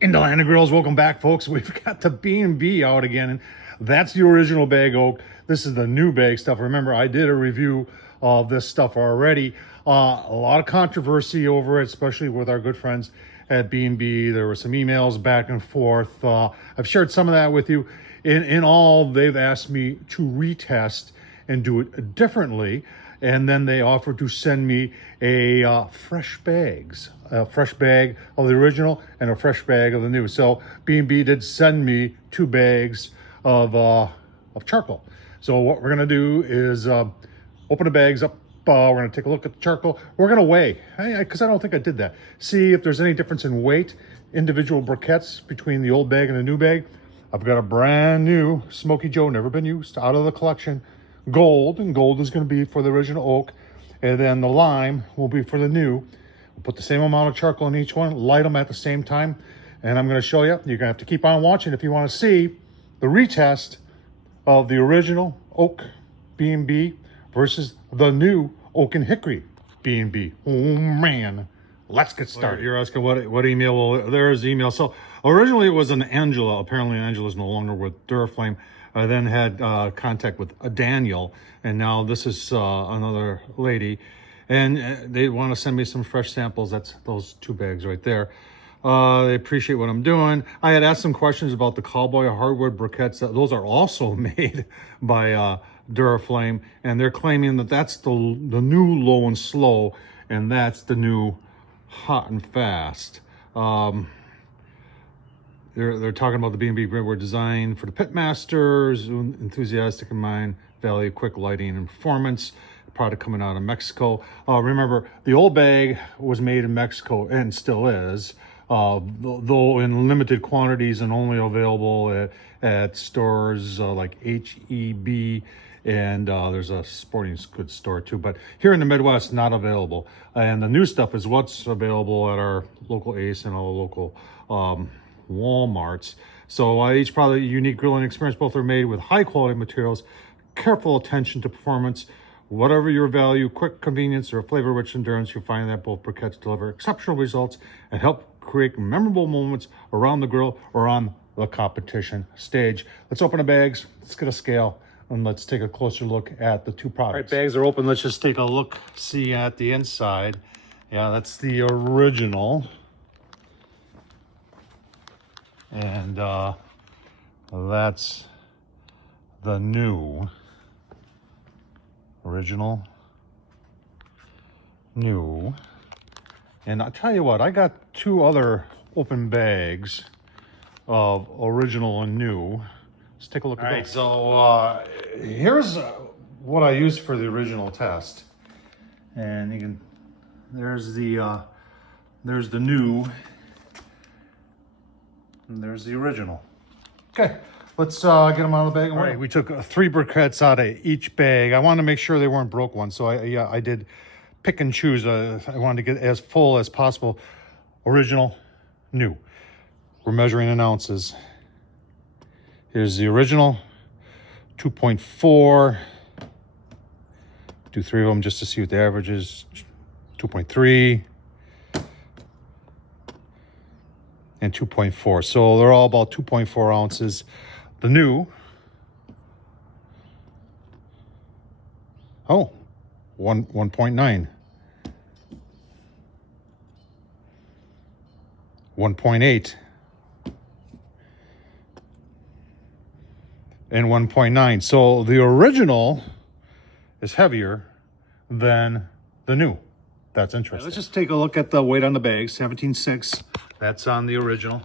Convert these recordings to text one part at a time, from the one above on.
In the land of grills, welcome back, folks. We've got the B&B out again, and that's the original bag oak. This is the new bag stuff. Remember, I did a review of this stuff already. A lot of controversy over it, especially with our good friends at B&B. There were some emails back and forth. I've shared some of that with you. In all, they've asked me to retest and do it differently. And then they offered to send me a fresh bag of the original and a fresh bag of the new. So B&B did send me 2 bags of charcoal. So what we're gonna do is open the bags up. We're gonna take a look at the charcoal. We're gonna weigh, because I don't think I did that. See if there's any difference in weight, individual briquettes between the old bag and the new bag. I've got a brand new Smoky Joe, never been used, out of the collection. Gold, and gold is going to be for the original oak, and then the lime will be for the new. We'll put the same amount of charcoal in each one, light them at the same time, and I'm going to show you. You're going to have to keep on watching if you want to see the retest of the original oak B&B versus the new oak and hickory B&B. Oh man, let's get started. You're asking what email? Well, there's the email. So originally it was an Angela. Apparently Angela's no longer with Duraflame. I then had contact with a Daniel, and now this is another lady, and they want to send me some fresh samples. That's those 2 bags right there. They appreciate what I'm doing. I had asked some questions about the cowboy hardwood briquettes. Those are also made by Duraflame, and they're claiming that that's the new low and slow, and that's the new hot and fast. They're talking about the B&B were designed for the pitmasters, enthusiastic in mind, value quick lighting and performance. Product coming out of Mexico. Remember, the old bag was made in Mexico and still is, though in limited quantities and only available at stores like H-E-B, and there's a sporting goods store too. But here in the Midwest, not available. And the new stuff is what's available at our local Ace and all the local Walmarts. So each product, unique grilling experience. Both are made with high quality materials, careful attention to performance. Whatever your value, quick convenience or flavor rich endurance, you'll find that both briquettes deliver exceptional results and help create memorable moments around the grill or on the competition stage. Let's open the bags, let's get a scale, and let's take a closer look at the 2 products. All right, bags are open. Let's just take a look, see at the inside. Yeah, that's the original. And that's the new, original, new. And I'll tell you what, I got 2 other open bags of original and new. Let's take a look at those. So here's what I used for the original test. And you can, there's the new, and there's the original. Okay, let's get them out of the bag. All right, we took 3 briquettes out of each bag. I wanted to make sure they weren't broke ones, so I did pick and choose. I wanted to get as full as possible. Original, new. We're measuring in ounces. Here's the original, 2.4. Do 3 of them just to see what the average is. 2.3. And 2.4. So they're all about 2.4 ounces. The new, 1.9. 1.8. And 1.9. So the original is heavier than the new. That's interesting. Right, let's just take a look at the weight on the bag. 17.6. That's on the original.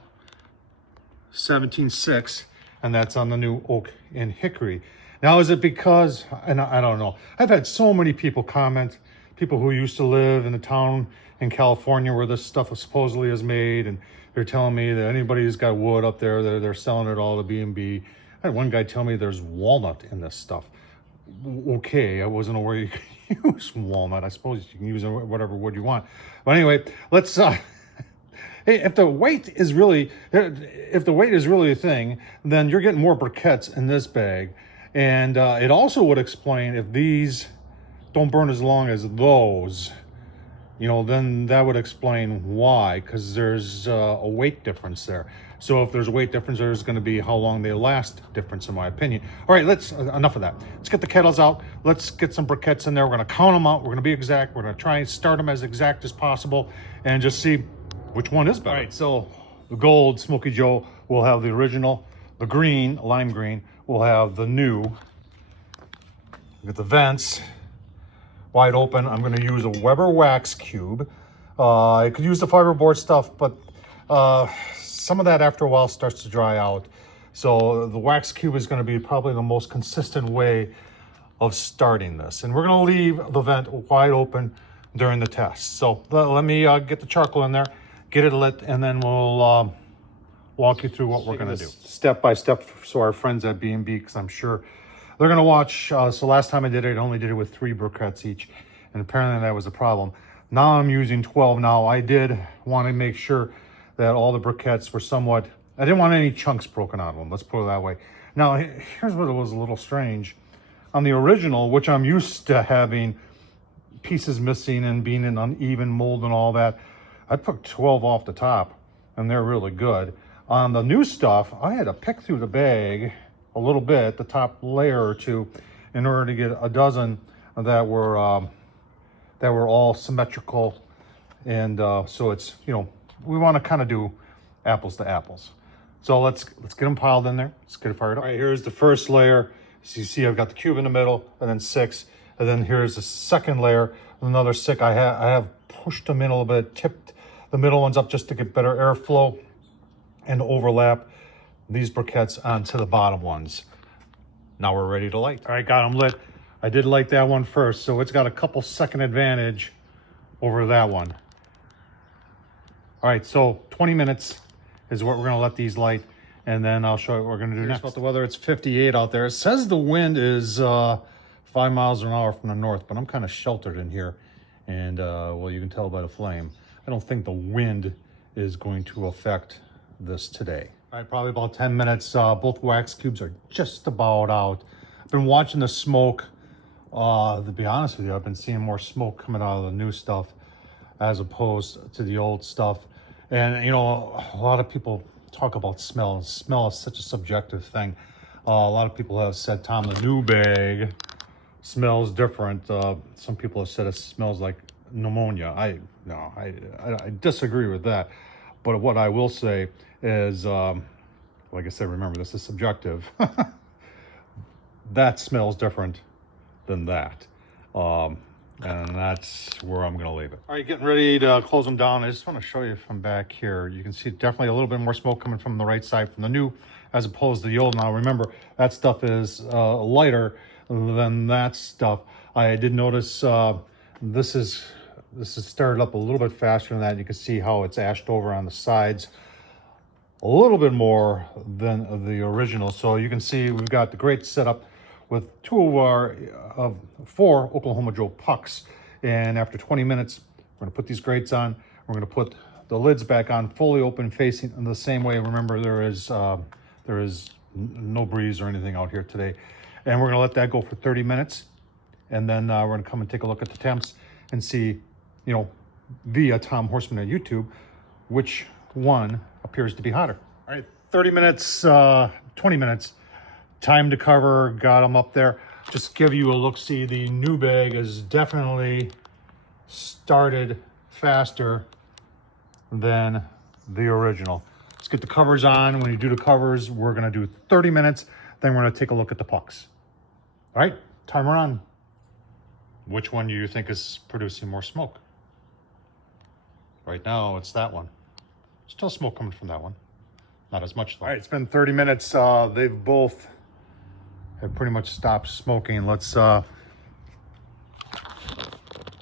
17.6. And that's on the new oak and hickory. Now, is it because, and I don't know, I've had so many people comment, people who used to live in the town in California where this stuff supposedly is made, and they're telling me that anybody who's got wood up there, they're selling it all to B&B. I had one guy tell me there's walnut in this stuff. Okay, I wasn't aware you could use walnut. I suppose you can use whatever wood you want. But anyway, let's hey, if the weight is really a thing, then you're getting more briquettes in this bag. And it also would explain if these don't burn as long as those. you know, then that would explain why, because there's a weight difference there. So if there's a weight difference, there's going to be how long they last difference, in my opinion. All right, let's enough of that. Let's get the kettles out. Let's get some briquettes in there. We're going to count them out. We're going to be exact. We're going to try and start them as exact as possible and just see which one is better. All right, so the gold Smoky Joe will have the original. The green, lime green, will have the new. Get the vents wide open. I'm going to use a Weber wax cube. I could use the fiberboard stuff, but some of that after a while starts to dry out. So the wax cube is going to be probably the most consistent way of starting this. And we're going to leave the vent wide open during the test. So let me get the charcoal in there, get it lit, and then we'll walk you through what we're going to do. Step by step, so our friends at B&B, because I'm sure they're going to watch. So last time I did it, I only did it with 3 briquettes each, and apparently that was a problem. Now I'm using 12 now. I did want to make sure that all the briquettes were somewhat, I didn't want any chunks broken out of them, let's put it that way. Now, here's what was a little strange. On the original, which I'm used to having pieces missing and being in uneven mold and all that, I put 12 off the top, and they're really good. On the new stuff, I had to pick through the bag a little bit, the top layer or two, in order to get a dozen that were all symmetrical. And so it's, you know, we want to kind of do apples to apples. So let's get them piled in there. Let's get it fired up. All right, here's the first layer. So you see I've got the cube in the middle, and then 6. And then here's the second layer, another 6. I have pushed them in a little bit, tipped the middle ones up just to get better airflow and overlap these briquettes onto the bottom ones. Now we're ready to light. All right, got them lit. I did light that one first, so it's got a couple second advantage over that one. All right, so 20 minutes is what we're gonna let these light, and then I'll show you what we're gonna do next. About the weather, it's 58 out there. It says the wind is 5 miles an hour from the north, but I'm kind of sheltered in here. And well, you can tell by the flame. I don't think the wind is going to affect this today. All right, probably about 10 minutes. Both wax cubes are just about out. I've been watching the smoke. To be honest with you, I've been seeing more smoke coming out of the new stuff as opposed to the old stuff. And, you know, a lot of people talk about smell. Smell is such a subjective thing. A lot of people have said, Tom, the new bag smells different. Some people have said it smells like pneumonia. I disagree with that. But what I will say is, like I said, remember, this is subjective. That smells different than that. And that's where I'm going to leave it. All right, getting ready to close them down. I just want to show you from back here. You can see definitely a little bit more smoke coming from the right side from the new as opposed to the old. Now, remember, that stuff is lighter than that stuff. I did notice this is started up a little bit faster than that. You can see how it's ashed over on the sides a little bit more than the original. So you can see we've got the grate set up with 2 of our 4 Oklahoma Joe pucks. And after 20 minutes, we're gonna put these grates on. We're gonna put the lids back on, fully open, facing in the same way. Remember, there is no breeze or anything out here today. And we're gonna let that go for 30 minutes. And then we're gonna come and take a look at the temps and see, you know, via Tom Horsman at YouTube, which one appears to be hotter. All right, 30 minutes, 20 minutes. Time to cover, got them up there. Just give you a look, see the new bag is definitely started faster than the original. Let's get the covers on. When you do the covers, we're gonna do 30 minutes, then we're gonna take a look at the pucks. All right, timer on. Which one do you think is producing more smoke? Right now, it's that one. Still smoke coming from that one. Not as much though. All right, it's been 30 minutes. They've both have pretty much stopped smoking. Let's take a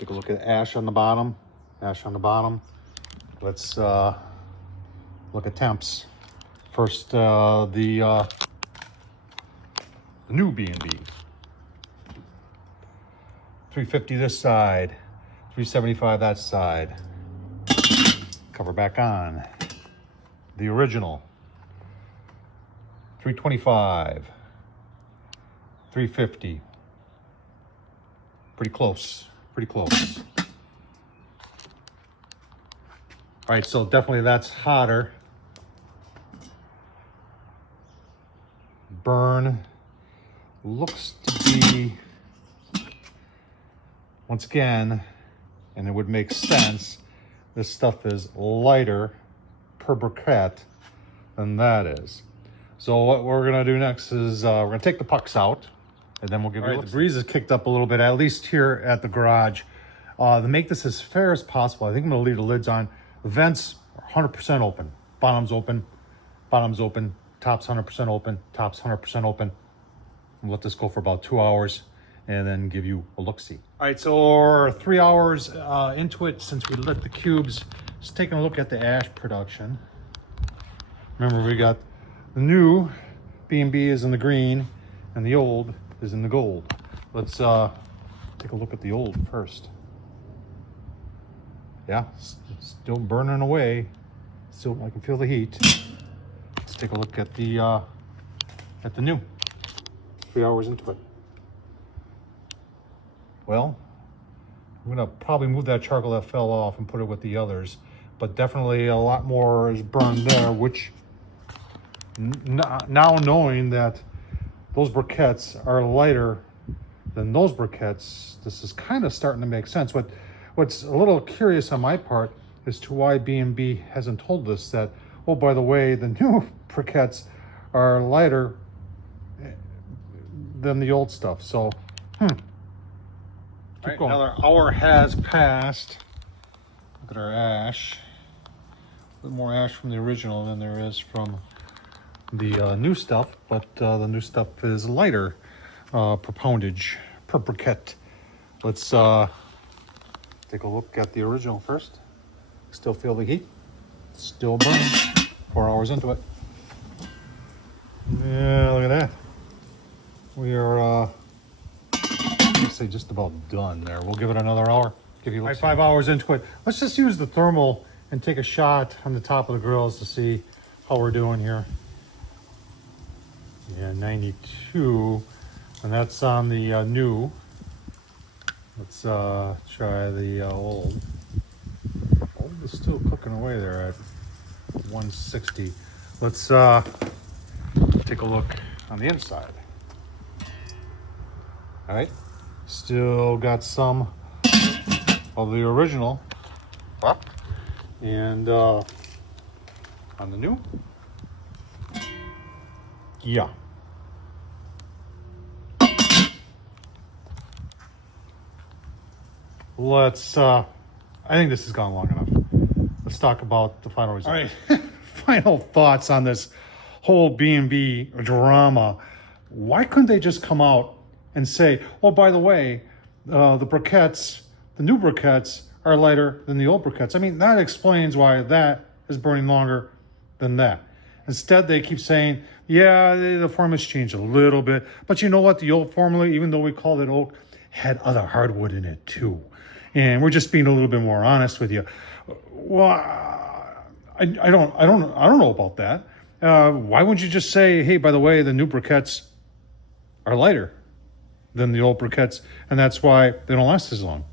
look at ash on the bottom. Ash on the bottom. Let's look at temps. First, the new B&B. 350 this side, 375 that side. Cover back on. The original. 325. 350. Pretty close. Pretty close. right, so definitely that's hotter. Burn looks to be, once again, and it would make sense, this stuff is lighter per briquette than that is. So what we're gonna do next is we're gonna take the pucks out, and then we'll give you the breeze is kicked up a little bit, at least here at the garage. To make this as fair as possible, I think I'm gonna leave the lids on. The vents are 100% open. Bottom's open, top's 100% open, top's 100% open. We'll let this go for about 2 hours and then give you a look-see. All right, so we're 3 hours into it since we lit the cubes. Just taking a look at the ash production. Remember, we got the new B&B is in the green and the old is in the gold. Let's take a look at the old first. Yeah, it's still burning away. Still, I can feel the heat. Let's take a look at the new. 3 hours into it. Well, I'm gonna probably move that charcoal that fell off and put it with the others, but definitely a lot more is burned there, which now knowing that those briquettes are lighter than those briquettes, this is kind of starting to make sense. But what's a little curious on my part as to why B&B hasn't told us that, oh, by the way, the new briquettes are lighter than the old stuff. So, Right, another hour has passed. Look at our ash. A bit more ash from the original than there is from the new stuff, but the new stuff is lighter per poundage, per briquette. Let's take a look at the original first. Still feel the heat. Still burning. 4 hours into it. Yeah, look at that. We are, let's say, just about done there. We'll give it another hour. Give you like 5 hours into it. Let's just use the thermal and take a shot on the top of the grills to see how we're doing here. Yeah, 92, and that's on the new. Let's try the old. Old is still cooking away there at 160. Let's take a look on the inside. All right, still got some of the original left, and on the new, yeah. Let's, I think this has gone long enough. Let's talk about the final result. All right, final thoughts on this whole B&B drama. Why couldn't they just come out and say, oh, by the way, the briquettes, the new briquettes are lighter than the old briquettes? I mean, that explains why that is burning longer than that. Instead, they keep saying, yeah, the formula's changed a little bit, but you know what? The old formula, even though we called it oak, had other hardwood in it too. And we're just being a little bit more honest with you. Well, I don't know about that. Why wouldn't you just say, hey, by the way, the new briquettes are lighter than the old briquettes, and that's why they don't last as long?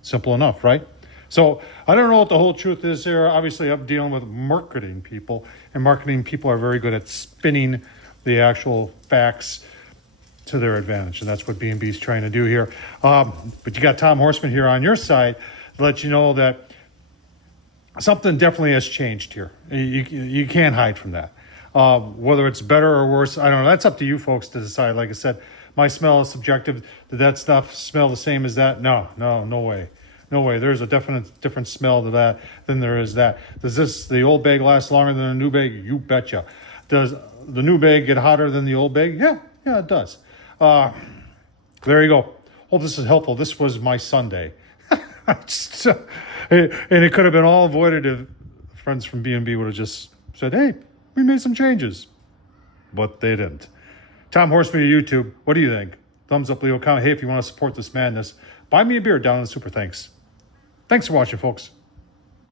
Simple enough, right? So I don't know what the whole truth is there. Obviously, I'm dealing with marketing people, and marketing people are very good at spinning the actual facts to their advantage, and that's what B&B is trying to do here. But you got Tom Horsman here on your side to let you know that something definitely has changed here. You can't hide from that. Whether it's better or worse, I don't know. That's up to you folks to decide. Like I said, my smell is subjective. Did that stuff smell the same as that? No way. No way. There's a different smell to that than there is that. Does the old bag last longer than the new bag? You betcha. Does the new bag get hotter than the old bag? Yeah, it does. There you go. Oh, this is helpful. This was my Sunday. And it could have been all avoided if friends from B&B would have just said, hey, we made some changes. But they didn't. Tom Horsman, YouTube, what do you think? Thumbs up, leave a comment. Hey, if you want to support this madness, buy me a beer down in the super thanks. Thanks for watching, folks.